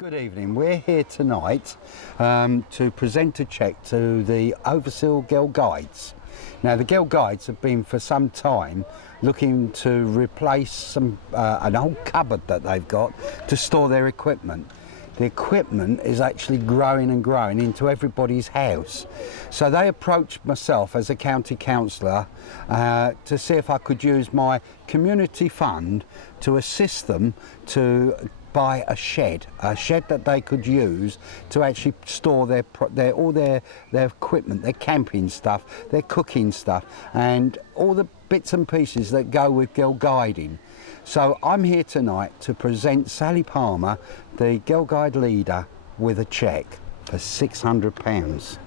Good evening. We're here tonight to present a cheque to the Overseal Girl Guides. Now, the Girl Guides have been for some time looking to replace an old cupboard that they've got to store their equipment. The equipment is actually growing and growing into everybody's house. So they approached myself as a county councillor to see if I could use my community fund to assist them to buy a shed that they could use to actually store all their equipment, their camping stuff, their cooking stuff, and all the bits and pieces that go with girl guiding. So I'm here tonight to present Sally Palmer, the Girl Guide leader, with a cheque for £600.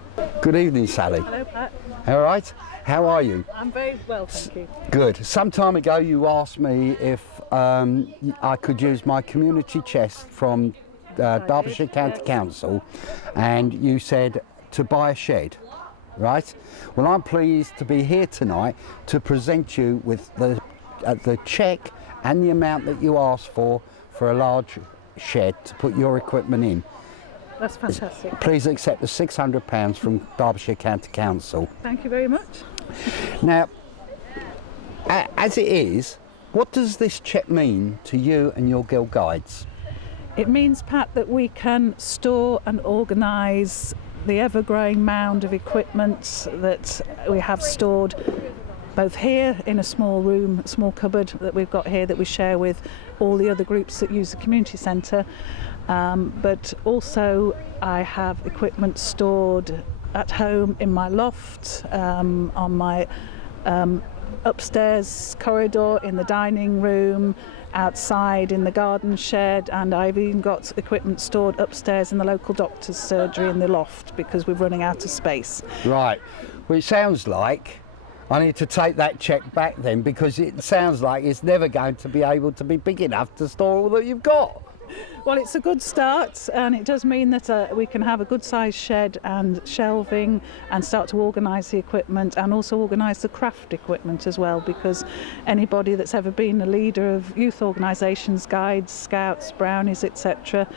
Good evening, Sally. Hello, Pat. All right. How are you? I'm very well, thank you. Good. Some time ago you asked me if I could use my community chest from Derbyshire County Council, and you said to buy a shed, right? Well, I'm pleased to be here tonight to present you with the cheque and the amount that you asked for a large shed to put your equipment in. That's fantastic. Please accept the £600 from Derbyshire County Council. Thank you very much. Now, as it is, what does this cheque mean to you and your Girl Guides? It means, Pat, that we can store and organise the ever-growing mound of equipment that we have stored both here in a small room, a small cupboard that we've got here that we share with all the other groups that use the community centre, but also I have equipment stored at home in my loft, on my upstairs corridor, in the dining room, outside in the garden shed, and I've even got equipment stored upstairs in the local doctor's surgery in the loft because we're running out of space. Right. Well, it sounds like I need to take that cheque back then, because it sounds like it's never going to be able to be big enough to store all that you've got. Well, it's a good start, and it does mean that we can have a good sized shed and shelving and start to organise the equipment, and also organise the craft equipment as well, because anybody that's ever been a leader of youth organisations, guides, scouts, brownies, etc.,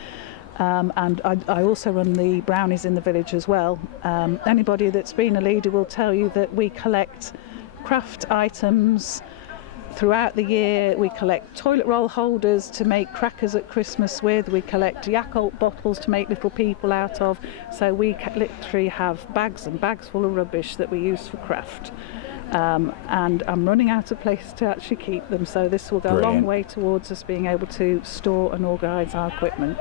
and I also run the brownies in the village as well. Anybody that's been a leader will tell you that we collect craft items throughout the year. We collect toilet roll holders to make crackers at Christmas with. We collect Yakult bottles to make little people out of. So we literally have bags and bags full of rubbish that we use for craft. And I'm running out of place to actually keep them, so this will go a long way towards us being able to store and organise our equipment.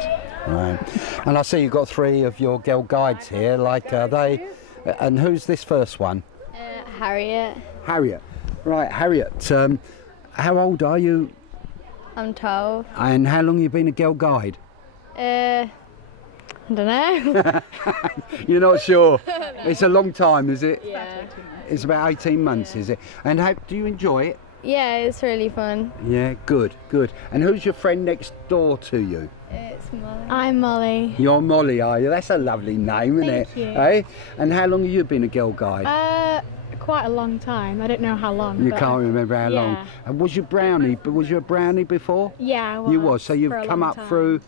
Right. And I see you've got 3 of your Girl Guides here. Like, are they? And who's this first one? Harriet. Harriet. Right, Harriet. How old are you? I'm 12. And how long have you been a Girl Guide? I don't know. You're not sure? No. It's a long time, is it? Yeah. It's about 18 months, is it? And how do you enjoy it? Yeah, it's really fun. Yeah, good. And who's your friend next door to you? It's Molly. I'm Molly. You're Molly, are you? That's a lovely name, isn't it? Thank you. Eh? And how long have you been a Girl Guide? Quite a long time. I don't know how long. You can't remember how long. Yeah. And was you a brownie before? Yeah, I was. You was. So you've for a come long up time. through.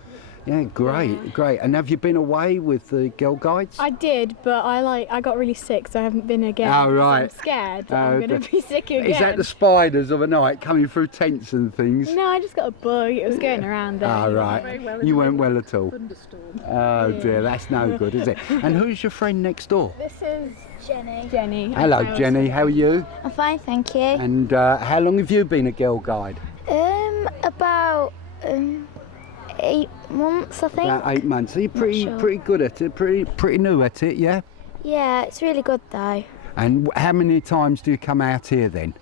Yeah, great. And have you been away with the Girl Guides? I did, but I got really sick, so I haven't been again. Oh, right. I'm scared that I'm going to be sick again. Is that the spiders of a night coming through tents and things? No, I just got a bug. It was going around there. Oh, right. You weren't well at all. Thunderstorm. Oh dear, that's no good, is it? And who's your friend next door? This is Jenny. Jenny. Hello, Jenny. How are you? I'm fine, thank you. And how long have you been a Girl Guide? About 8 months, I think. About 8 months. So you're pretty good at it. Pretty new at it, yeah. Yeah, it's really good though. And how many times do you come out here then?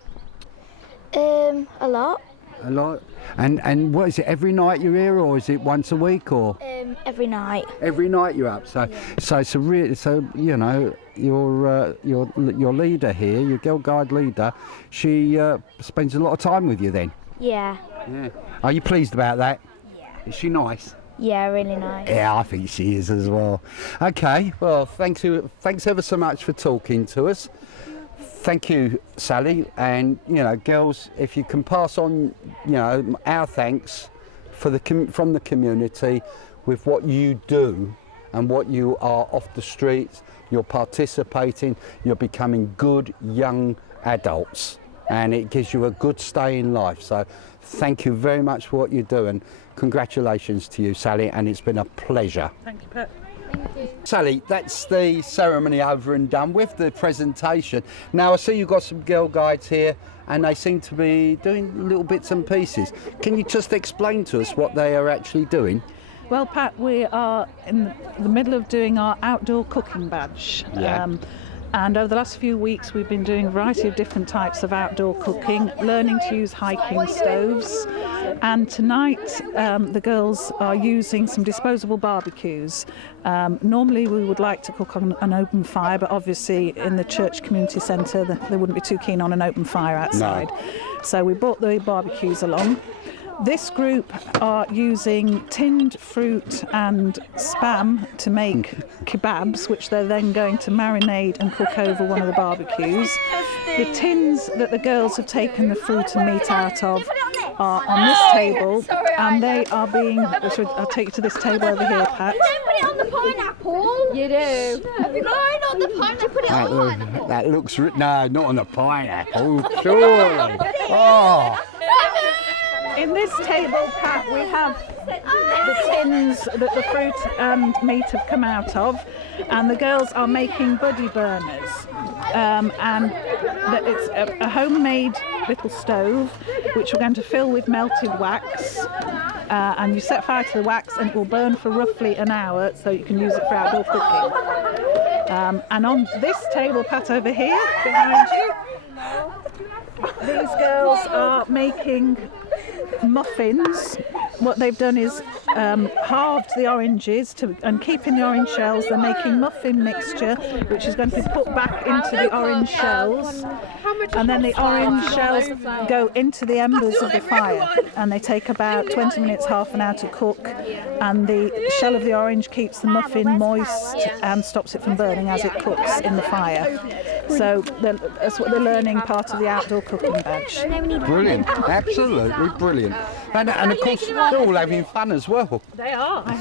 A lot. A lot. And what is it? Every night you're here, or is it once a week, or? Every night. Every night you're up. So, so it's a so you know your leader here, your Girl Guide leader. She spends a lot of time with you then. Yeah. Yeah. Are you pleased about that? Yeah. Is she nice? Yeah, really nice. Yeah, I think she is as well. Okay. Well, thanks ever so much for talking to us. Thank you, Sally, and girls, if you can pass on our thanks from the community, with what you do and what you are off the streets. You're participating, you're becoming good young adults, and it gives you a good stay in life. So thank you very much for what you do, and congratulations to you, Sally, and it's been a pleasure. Thank you, Pat. Sally, that's the ceremony over and done with, the presentation. Now I see you've got some girl guides here and they seem to be doing little bits and pieces. Can you just explain to us what they are actually doing? Well, Pat, we are in the middle of doing our outdoor cooking badge. Yeah. And over the last few weeks, we've been doing a variety of different types of outdoor cooking, learning to use hiking stoves. And tonight, the girls are using some disposable barbecues. Normally, we would like to cook on an open fire, but obviously in the church community centre, they wouldn't be too keen on an open fire outside. No. So we brought the barbecues along. This group are using tinned fruit and spam to make kebabs, which they're then going to marinate and cook over one of the barbecues. The tins that the girls have taken the fruit and meat out of are on this table, and they are being... I'll take you to this table over here, Pat. Don't put it on the pineapple. You do. No, not the pineapple. Put it on. That looks... No, not on the pineapple, surely. Oh. In this table, Pat, we have the tins that the fruit and meat have come out of, and the girls are making buddy burners. And it's a homemade little stove, which we're going to fill with melted wax. And you set fire to the wax, and it will burn for roughly an hour, so you can use it for outdoor cooking. And on this table, Pat, over here, behind you, these girls are making muffins. What they've done is halved the oranges and keeping the orange shells. They're making muffin mixture, which is going to be put back into the orange shells, and then the orange shells go into the embers of the fire, and they take about 20 minutes, half an hour to cook, and the shell of the orange keeps the muffin moist and stops it from burning as it cooks in the fire. So that's what they're learning, part of the outdoor cooking badge. Brilliant, absolutely brilliant. And of course, they're all having fun as well. They are, I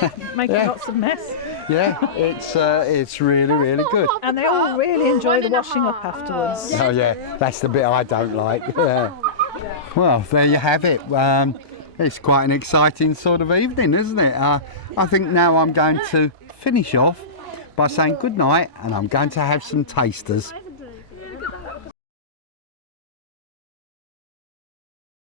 hope, making lots of mess. Yeah, it's really, really good. And they all really enjoy the washing up afterwards. Oh yeah, that's the bit I don't like. Yeah. Well, there you have it. It's quite an exciting sort of evening, isn't it? I think now I'm going to finish off by saying good night, and I'm going to have some tasters.